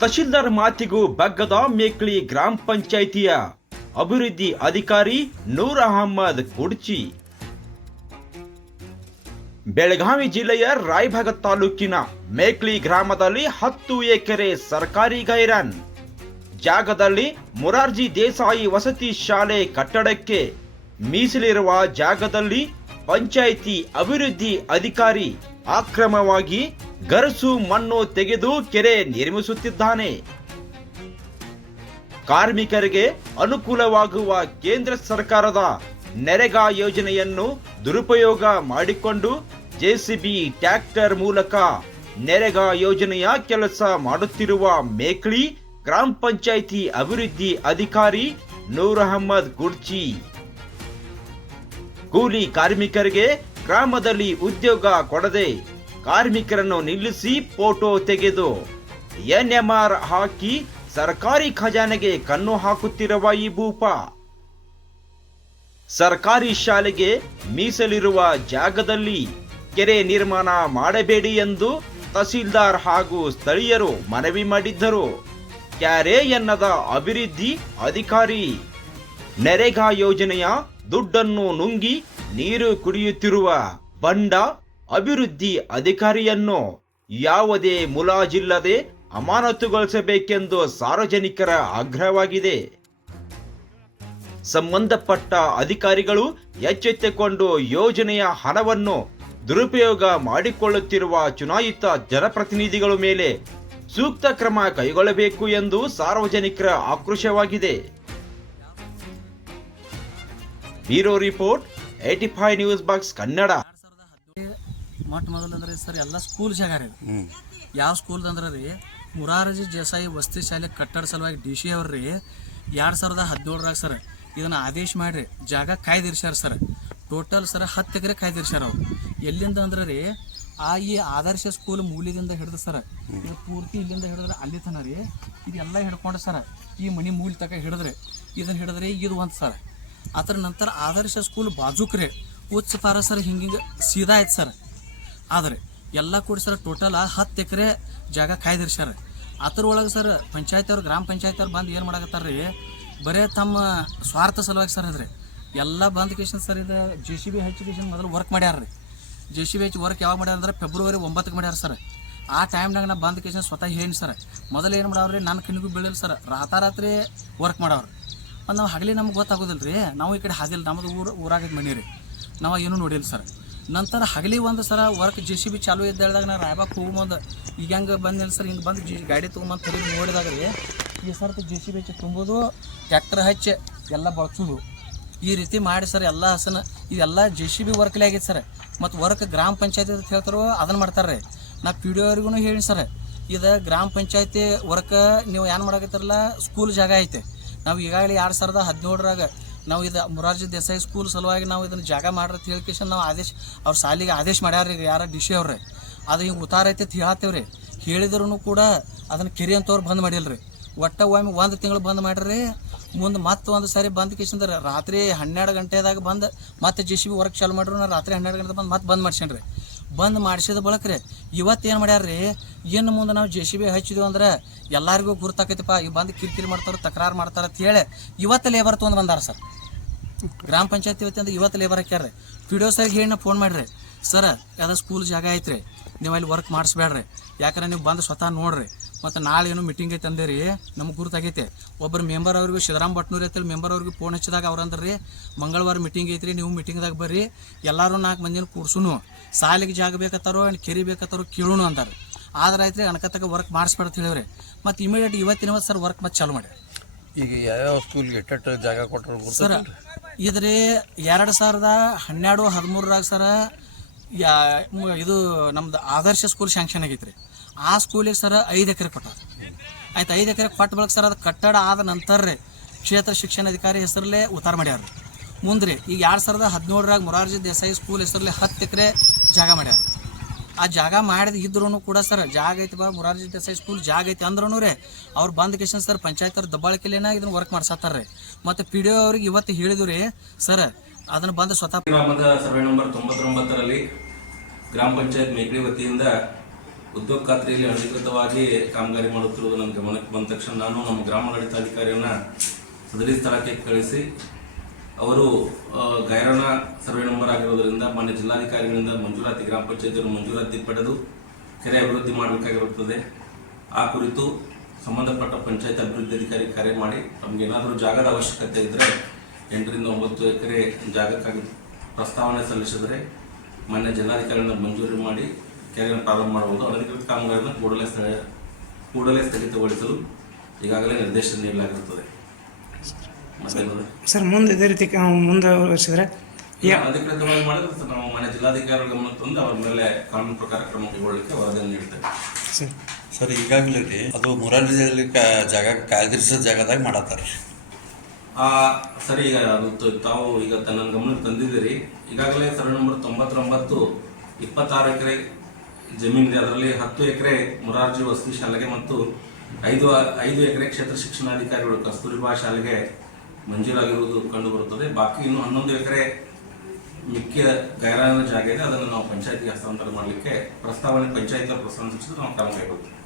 ತಹಶೀಲ್ದಾರ್ ಮಾತಿಗೂ ಬಗ್ಗದ ಮೇಕ್ಳಿ ಗ್ರಾಮ ಪಂಚಾಯಿತಿಯ ಅಭಿವೃದ್ಧಿ ಅಧಿಕಾರಿ ನೂರ್ ಅಹಮ್ಮದ್ ಕುಡ್ಚಿ. ಬೆಳಗಾವಿ ಜಿಲ್ಲೆಯ ರಾಯಭಾಗ ತಾಲೂಕಿನ ಮೇಕ್ಳಿ ಗ್ರಾಮದಲ್ಲಿ ಹತ್ತು ಎಕರೆ ಸರ್ಕಾರಿ ಗೈರನ್. ಜಾಗದಲ್ಲಿ ಮೊರಾರ್ಜಿ ದೇಸಾಯಿ ವಸತಿ ಶಾಲೆ ಕಟ್ಟಡಕ್ಕೆ ಮೀಸಲಿರುವ ಜಾಗದಲ್ಲಿ ಪಂಚಾಯಿತಿ ಅಭಿವೃದ್ಧಿ ಅಧಿಕಾರಿ ಅಕ್ರಮವಾಗಿ ಗರಸು ಮಣ್ಣು ತೆಗೆದು ಕೆರೆ ನಿರ್ಮಿಸುತ್ತಿದ್ದಾನೆ. ಕಾರ್ಮಿಕರಿಗೆ ಅನುಕೂಲವಾಗುವ ಕೇಂದ್ರ ಸರ್ಕಾರದ ನೆರೆಗಾ ಯೋಜನೆಯನ್ನು ದುರುಪಯೋಗ ಮಾಡಿಕೊಂಡು ಜೆಸಿಬಿ ಟ್ರ್ಯಾಕ್ಟರ್ ಮೂಲಕ ನೆರೆಗಾ ಯೋಜನೆಯ ಕೆಲಸ ಮಾಡುತ್ತಿರುವ ಮೇಕ್ಳಿ ಗ್ರಾಮ ಪಂಚಾಯಿತಿ ಅಭಿವೃದ್ಧಿ ಅಧಿಕಾರಿ ನೂರ್ ಅಹಮ್ಮದ್ ಗುಡ್ಜಿ ಕೂಲಿ ಕಾರ್ಮಿಕರಿಗೆ ಗ್ರಾಮದಲ್ಲಿ ಉದ್ಯೋಗ ಕೊಡದೆ ಕಾರ್ಮಿಕರನ್ನು ನಿಲ್ಲಿಸಿ ಫೋಟೋ ತೆಗೆದು ಎನ್ಎಂಆರ್ ಹಾಕಿ ಸರ್ಕಾರಿ ಖಜಾನೆಗೆ ಕಣ್ಣು ಹಾಕುತ್ತಿರುವ ಈ ಭೂಪ. ಸರ್ಕಾರಿ ಶಾಲೆಗೆ ಮೀಸಲಿರುವ ಜಾಗದಲ್ಲಿ ಕೆರೆ ನಿರ್ಮಾಣ ಮಾಡಬೇಡಿ ಎಂದು ತಹಸೀಲ್ದಾರ್ ಹಾಗೂ ಸ್ಥಳೀಯರು ಮನವಿ ಮಾಡಿದ್ದರು. ಕ್ಯಾರೆ ಎನ್ನದ ಅಭಿವೃದ್ಧಿ ಅಧಿಕಾರಿ. ನೆರೆಗಾ ಯೋಜನೆಯ ದುಡ್ಡನ್ನು ನುಂಗಿ ನೀರು ಕುಡಿಯುತ್ತಿರುವ ಬಂಡ ಅಭಿವೃದ್ಧಿ ಅಧಿಕಾರಿಯನ್ನು ಯಾವುದೇ ಮುಲಾಜಿಲ್ಲದೆ ಅಮಾನತುಗೊಳಿಸಬೇಕೆಂದು ಸಾರ್ವಜನಿಕರ ಆಗ್ರಹವಾಗಿದೆ. ಸಂಬಂಧಪಟ್ಟ ಅಧಿಕಾರಿಗಳು ಎಚ್ಚೆತ್ತುಕೊಂಡು ಯೋಜನೆಯ ಹಣವನ್ನು ದುರುಪಯೋಗ ಮಾಡಿಕೊಳ್ಳುತ್ತಿರುವ ಚುನಾಯಿತ ಜನಪ್ರತಿನಿಧಿಗಳ ಮೇಲೆ ಸೂಕ್ತ ಕ್ರಮ ಕೈಗೊಳ್ಳಬೇಕು ಎಂದು ಸಾರ್ವಜನಿಕರ ಆಕ್ರೋಶವಾಗಿದೆ. Bureau report eighty five news box Kannada. ಮೊಟ್ಟ ಮೊದಲು ಅಂದ್ರೆ ಸರ್ ಎಲ್ಲ ಸ್ಕೂಲ್ ಜಾಗ ರೀ ಇದು. ಯಾವ ಸ್ಕೂಲ್ ಅಂದ್ರೆ ರೀ ಮುರಾರಜಿ ದೇಸಾಯಿ ವಸತಿ ಶಾಲೆ ಕಟ್ಟಡ ಸಲುವಾಗಿ ಡಿ ಸಿ ಅವ್ರಿ ಎರಡು ಸಾವಿರದ ಹದಿನೇಳರಾಗ ಸರ್ ಇದನ್ನ ಆದೇಶ ಮಾಡಿರಿ ಜಾಗ ಕಾಯ್ದಿರ್ಸ್ಯಾರ ಸರ್. ಟೋಟಲ್ ಸರ್ ಹತ್ತು ಎಕರೆ ಕಾಯ್ದಿರ್ಸ್ಯಾರ ಅವ್ರು. ಎಲ್ಲಿಂದ ಅಂದ್ರೆ ರೀ ಆ ಈ ಆದರ್ಶ ಸ್ಕೂಲ್ ಮೂಲೆಯಿಂದ ಹಿಡಿದು ಸರ್ ಇದು ಪೂರ್ತಿ ಇಲ್ಲಿಂದ ಹಿಡಿದ್ರೆ ಅಲ್ಲಿ ತನ ರೀ ಇದೆಲ್ಲ ಹಿಡ್ಕೊಂಡು ಸರ್ ಈ ಮನಿ ಮೂಲ ತಕ ಹಿಡಿದ್ರಿ ಇದನ್ನ ಹಿಡಿದ್ರೆ ಇದು ಒಂದು ಸರ್. ಅದರ ನಂತರ ಆದರ್ಶ ಸ್ಕೂಲ್ ಬಾಜುಕ್ರೆ ಉಚ್ಚ ಪಾರ ಸರ್ ಹಿಂಗಿಂಗೆ ಸೀದಾ ಆಯ್ತು ಸರ್. ಆದರೆ ಎಲ್ಲ ಕೂಡಿ ಸರ್ ಟೋಟಲ್ ಹತ್ತು ಎಕರೆ ಜಾಗ ಕಾಯ್ದಿರ್ಸ್ಯಾರ ಅದ್ರೊಳಗೆ ಸರ್ ಪಂಚಾಯತ್ ಅವ್ರು ಗ್ರಾಮ ಪಂಚಾಯತ್ ಅವ್ರು ಬಂದು ಏನು ಮಾಡಕತ್ತಾರ ರೀ ಬರೇ ತಮ್ಮ ಸ್ವಾರ್ಥ ಸಲುವಾಗಿ ಸರ್ ಅದ್ರಿ ಎಲ್ಲ ಬಂದ ಕೇಶನ್ ಸರ್ ಇದು ಜೆ ಸಿ ಬಿ ಹಚ್ಚಿ ಕೇಶನ್ ಮೊದಲು ವರ್ಕ್ ಮಾಡ್ಯಾರ ರೀ ಜೆ ಸಿ ಬಿ ಹಚ್ಚಿ ವರ್ಕ್ ಯಾವಾಗ ಮಾಡ್ಯಾರ ಅಂದ್ರೆ ಫೆಬ್ರವರಿ ಒಂಬತ್ತಕ್ಕೆ ಮಾಡ್ಯಾರ ಸರ್ ಆ ಟೈಮ್ನಾಗ ನಾ ಬಂದ ಕೇಶನ್ ಸ್ವತಃ ಹೇಳಿ ಸರ್ ಮೊದಲು ಏನು ಮಾಡವ್ರಿ? ನನ್ನ ಕಣ್ಣಿಗೂ ಬೀಳಿಲ್ಲ ಸರ್ ರಾತಾರಾತ್ರಿ ವರ್ಕ್ ಮಾಡವ್ರಿ. ಮತ್ತು ನಾವು ಹಗಲಿ ನಮ್ಗೆ ಗೊತ್ತಾಗೋದಿಲ್ಲ ರೀ ನಾವು ಈ ಕಡೆ ಹಾದಿಲ್ಲ ನಮ್ಮದು ಊರು ಊರಾಗಿದ್ದು ಮನೆ ರೀ ನಾವು ಏನೂ ನೋಡಿಲ್ಲ ಸರ್ ನಂತರ ಹಗಲಿ ಒಂದು ಸರ ವರ್ಕ್ ಜೆ ಸಿ ಬಿ ಚಾಲು ಇದ್ದಾಗ ನಾನು ರಾಯಬಾಗ್ ಹೋಗ್ಬಂದು ಈಗ ಹೆಂಗೆ ಬಂದಿಲ್ಲ ಸರ್ ಹಿಂಗೆ ಬಂದು ಜಿ ಗಾಡಿ ತೊಗೊಂಬಂದು ತೆಗೆದು ನೋಡಿದಾಗ ರೀ, ಈ ಸರ್ತಿ ಜೆ ಸಿ ಬಿ ಹಚ್ಚಿ ತುಂಬೋದು ಟ್ಯಾಕ್ಟರ್ ಹಚ್ಚಿ ಎಲ್ಲ ಬಳಸೋದು. ಈ ರೀತಿ ಮಾಡಿ ಸರ್ ಎಲ್ಲ ಹಸನ ಇದೆಲ್ಲ ಜೆ ಸಿ ಬಿ ವರ್ಕ್ಲೇ ಆಗೈತೆ ಸರ್. ಮತ್ತು ವರ್ಕ್ ಗ್ರಾಮ ಪಂಚಾಯತಿ ಅಂತ ಹೇಳ್ತಾರೋ ಅದನ್ನು ಮಾಡ್ತಾರೆ ರೀ ನಾ ಪಿ ಡಿ ಅವ್ರಿಗೂ ಹೇಳಿ ಸರ್, ಇದು ಗ್ರಾಮ ಪಂಚಾಯತಿ ವರ್ಕ್ ನೀವು ಏನು ಮಾಡಕತ್ತಿರಲ್ಲ ಸ್ಕೂಲ್ ಜಾಗ ಐತೆ. ನಾವು ಈಗಾಗಲೇ ಎರಡು ಸಾವಿರದ ಹದಿನೇಳರಾಗ ನಾವು ಇದು ಮುರಾರ್ಜಿ ದೇಸಾಯಿ ಸ್ಕೂಲ್ ಸಲುವಾಗಿ ನಾವು ಇದನ್ನು ಜಾಗ ಮಾಡ್ರಿ ಅಂತ ನಾವು ಆದೇಶ, ಅವ್ರ ಸಾಲಿಗೆ ಆದೇಶ ಮಾಡ್ಯಾರ ರೀ ಯಾರ ಡಿ ಸಿ ಅವ್ರೆ ಅದು ಹಿಂಗೆ ಉತ್ತಾರ ಐತೆ ಅಂತ ಕೂಡ ಅದನ್ನು ಕೆರೆ ಅಂತವ್ರು ಬಂದ್ ಮಾಡಿಲ್ಲ ರೀ ಒಟ್ಟ ಒಮ್ಮೆ ಒಂದು ತಿಂಗಳು ಬಂದ್ ಮಾಡ್ರಿ. ಮುಂದೆ ಮತ್ತೆ ಒಂದು ಸಾರಿ ಬಂದ್ ಕೇಸಂದ್ರೆ ರಾತ್ರಿ ಹನ್ನೆರಡು ಗಂಟೆದಾಗ ಬಂದು ಮತ್ತೆ ಜೆ ಸಿ ಬಿ ವರ್ಕ್ ಚಾಲು ಮಾಡ್ರಿ ನಾ ರಾತ್ರಿ ಹನ್ನೆರಡು ಗಂಟೆ ಬಂದು ಮತ್ತೆ ಬಂದ್ ಮಾಡ್ಸೇನ್ರಿ ಬಂದ್ ಮಾಡಿಸಿದ ಬಳಕ ರೀ ಇವತ್ತು ಏನು ಮಾಡ್ಯಾರ್ರಿ? ಇನ್ನು ಮುಂದೆ ನಾವು ಜೆ ಸಿ ಬಿ ಹಚ್ಚಿದ್ವಿ ಅಂದ್ರೆ ಎಲ್ಲರಿಗೂ ಗುರ್ತಾಕೈತಿಪ್ಪ ಈಗ ಬಂದು ಕಿರಿಕಿರಿ ಮಾಡ್ತಾರೆ ತಕರಾರು ಮಾಡ್ತಾರೆ ಅಂತ ಹೇಳಿ ಇವತ್ತು ಲೇಬರ್ ತೊಗೊಂಡು ಬಂದಾರ ಸರ್. ಗ್ರಾಮ ಪಂಚಾಯತಿ ವತಿಯಿಂದ ಇವತ್ತು ಲೇಬರ್ ಹಾಕ್ಯಾರ್ರಿ ಪಿ ಡಿ ಒ ಸರ್ಗೆ ಹೇಳಿ ಫೋನ್ ಮಾಡಿರಿ. ಸರ್ ಯಾವುದೋ ಸ್ಕೂಲ್ ಜಾಗ ಐತ್ರಿ. ನೀವು ಅಲ್ಲಿ ವರ್ಕ್ ಮಾಡಿಸ್ಬೇಡ್ರಿ ಯಾಕಂದ್ರೆ ನೀವು ಬಂದು ಸ್ವತಃ ನೋಡ್ರಿ. ಮತ್ತು ನಾಳೆ ಏನೋ ಮೀಟಿಂಗ್ ಐತೆ ಅಂದಿರಿ. ನಮ್ಗೆ ಗುರುತಾಗೈತೆ. ಒಬ್ಬರು ಮೆಂಬರ್ ಅವ್ರಿಗೂ ಸಿದ್ದರಾಮ್ ಭಟ್ನೂರ್ ಐತಲ್ಲಿ ಮೆಂಬರ್ ಅವ್ರಿಗೆ ಫೋನ್ ಹಚ್ಚಿದಾಗ ಅವ್ರು ಅಂದ್ರಿ ಮಂಗಳವಾರ ಮೀಟಿಂಗ್ ಐತ್ರಿ, ನೀವು ಮೀಟಿಂಗ್ದಾಗ ಬರ್ರಿ. ಎಲ್ಲರೂ ನಾಲ್ಕು ಮಂದಿನ ಕೂಡ್ಸುನು. ಸಾಲಿಗೆ ಜಾಗ ಬೇಕತ್ತಾರೋ, ಏನು ಕೆರಿ ಬೇಕತ್ತಾರೋ ಕೇಳೋಣ ಅಂತಾರೆ ಆದ್ರೆ ಆಯ್ತು ರೀ ಅನ್ಕತ್ತಕ ವರ್ಕ್ ಮಾಡಿಸ್ಬೇಡ ಅಂತ ಹೇಳಿವ್ರಿ. ಮತ್ತು ಇಮಿಡಿಯೇಟ್ ಇವತ್ತಿನ ಇವತ್ತು ಸರ್ ವರ್ಕ್ ಮತ್ತೆ ಚಾಲು ಮಾಡಿ ಈಗ ಯಾವ್ಯಾವ ಸ್ಕೂಲ್ಗೆ ಜಾಗ ಕೊಟ್ಟರು ಸರ್ ಇದ್ರಿ ಎರಡು ಸಾವಿರದ ಹನ್ನೆರಡು ಹದಿಮೂರರಾಗ ಸರ ಯಾ ಇದು ನಮ್ದು ಆದರ್ಶ ಸ್ಕೂಲ್ ಶಾಂಕ್ಷನ್ ಆಗೈತ್ರಿ. ಆ ಸ್ಕೂಲಿಗೆ ಸರ್ ಐದು ಎಕರೆ ಕೊಟ್ಟಾರ. ಆಯ್ತು ಐದು ಎಕರೆ ಕೊಟ್ಟ ಬಳಕ ಸರ್ ಅದು ಕಟ್ಟಡ ಆದ ನಂತರ ರೀ ಕ್ಷೇತ್ರ ಶಿಕ್ಷಣಾಧಿಕಾರಿ ಹೆಸರಲ್ಲೇ ಉತ್ತಾರ ಮಾಡ್ಯಾರ ಮುಂದ್ರಿ ಈಗ ಎರಡು ಸಾವಿರದ ಹದಿನೇಳರಾಗ ಮೊರಾರ್ಜಿ ದೇಸಾಯಿ ಸ್ಕೂಲ್ ಹೆಸರಲ್ಲಿ ಹತ್ತು ಎಕರೆ ಜಾಗ ಮಾಡ್ಯಾರ ಆ ಜಾಗ ಮಾಡಿದ ಇದ್ರೂ ಕೂಡ ಸರ್, ಜಾಗ ಐತಿ ಬಾ, ಮುರಾರ್ಜಿ ದೇಸಾಯಿ ಸ್ಕೂಲ್ ಜಾಗ ಐತಿ ಅಂದ್ರೂ ರೀ, ಅವ್ರು ಬಂದ ಕೇಶನ್ ಸರ್, ಪಂಚಾಯತ್ ಅವ್ರ ದಬ್ಬಾಳಿಕೆಲೇನ ಇದನ್ನ ವರ್ಕ್ ಮಾಡ್ಸತ್ತಾರ ರೀ. ಮತ್ತು ಪಿ ಡಿ ಒ ಅವ್ರಿಗೆ ಇವತ್ತು ಹೇಳಿದ್ರು ರೀ, ಸರ್, ಅದನ್ನು ಬಂದು ಸ್ವತಃ ಗ್ರಾಮದ ಸರ್ವೆ ನಂಬರ್ ತೊಂಬತ್ತೊಂಬತ್ತರಲ್ಲಿ ಗ್ರಾಮ ಪಂಚಾಯತ್ ಮೇಕಳಿ ವತಿಯಿಂದ ಉದ್ಯೋಗ ಖಾತ್ರಿಯಲ್ಲಿ ಅಧಿಕೃತವಾಗಿ ಕಾಮಗಾರಿ ಮಾಡುತ್ತಿರುವುದು ನನ್ನ ಗಮನಕ್ಕೆ ಬಂದ ತಕ್ಷಣ ನಾನು ನಮ್ಮ ಗ್ರಾಮಾಡಳಿತಾಧಿಕಾರಿಯನ್ನು ಸದರಿ ಸ್ಥಳಕ್ಕೆ ಕಳಿಸಿ ಅವರು ಗೈರಾಣ ಸರ್ವೆ ನಂಬರ್ ಆಗಿರೋದ್ರಿಂದ ಮಾನ್ಯ ಜಿಲ್ಲಾಧಿಕಾರಿಗಳಿಂದ ಮಂಜೂರಾತಿ ಗ್ರಾಮ ಪಂಚಾಯತಿಯವರು ಮಂಜೂರಾತಿ ಪಡೆದು ಕೆರೆ ಅಭಿವೃದ್ಧಿ ಮಾಡಬೇಕಾಗಿರುತ್ತದೆ ಆ ಕುರಿತು ಸಂಬಂಧಪಟ್ಟ ಪಂಚಾಯತ್ ಅಭಿವೃದ್ಧಿ ಅಧಿಕಾರಿ ಕರೆ ಮಾಡಿ ನಮ್ಗೆ ಏನಾದರೂ ಜಾಗದ ಅವಶ್ಯಕತೆ ಇದ್ದರೆ ಎಂಟರಿಂದ ಒಂಬತ್ತು ಎಕರೆ ಜಾಗಕ್ಕಾಗಿ ಪ್ರಸ್ತಾವನೆ ಸಲ್ಲಿಸಿದರೆ ಮಾನ್ಯ ಜಿಲ್ಲಾಧಿಕಾರಿಗಳನ್ನ ಮಂಜೂರಿ ಮಾಡಿ ಕೆರೆಯನ್ನು ಪ್ರಾರಂಭ ಮಾಡಬಹುದು ಅನಧಿಕೃತ ಕಾಮಗಾರಿಯನ್ನು ಕೂಡಲೇ ಕೂಡಲೇ ಸ್ಥಗಿತಗೊಳಿಸಲು ಈಗಾಗಲೇ ನಿರ್ದೇಶನ ನೀಡಲಾಗಿರುತ್ತದೆ? ಸರ್ ಮುಂದೆ ಇದೇ ರೀತಿ ಮುಂದೆ ಮುಂದುವರಿಸಿದ್ರೆ ಅಧಿಕೃತವಾಗಿ ಮಾಡಿದ್ರೆ ಸರ್ ನಾವು ಮನೆ ಜಿಲ್ಲಾಧಿಕಾರಿಗಳ ಗಮನಕ್ಕೆ ತಂದು ಅವ್ರ ಮೇಲೆ ಕಾನೂನು ಪ್ರಕಾರ ಕ್ರಮ ಕೈಗೊಳ್ಳಲಿಕ್ಕೆ ವರದಿಯನ್ನು ನೀಡ್ತೇವೆ. ಸರ್. ಸರ್ ಈಗಾಗಲೇ ರೀ ಅದು ಮುರಾರ್ಜಿಯಲ್ಲಿ ಕ ಜಾಗ ಕಾಯ್ದಿರಿಸ ಜಾಗದಾಗ ಮಾಡತ್ತಾರ ಆ ಸರಿ ಈಗ ಅದು ತಾವು ಈಗ ತನ್ನ ಗಮನಕ್ಕೆ ತಂದಿದ್ದೀರಿ. ಈಗಾಗಲೇ ಸರ್ ನಂಬರ್ ತೊಂಬತ್ತೊಂಬತ್ತು ಇಪ್ಪತ್ತಾರು ಎಕರೆ ಜಮೀನಿದೆ. ಅದರಲ್ಲಿ ಹತ್ತು ಎಕರೆ ಮುರಾರ್ಜಿ ವಸತಿ ಶಾಲೆಗೆ ಮತ್ತು ಐದು ಐದು ಎಕರೆ ಕ್ಷೇತ್ರ ಶಿಕ್ಷಣಾಧಿಕಾರಿಗಳು ಕಸ್ತೂರಿಬಾ ಶಾಲೆಗೆ ಮಂಜೂರಾಗಿರುವುದು ಕಂಡು ಬರುತ್ತದೆ ಬಾಕಿ ಇನ್ನು ಹನ್ನೊಂದು ಎಕರೆ ಮಿಕ್ಕ ಗೈರಾನ ಜಾಗ ಇದೆ ಅದನ್ನು ನಾವು ಪಂಚಾಯತಿಗೆ ಹಸ್ತಾಂತರ ಮಾಡಲಿಕ್ಕೆ ಪ್ರಸ್ತಾವನೆ ಪಂಚಾಯತ್ ಪ್ರಸ್ತಾವನೆ ನಾವು ಕ್ರಮ ಕೈಗೊಳ್ತೀವಿ.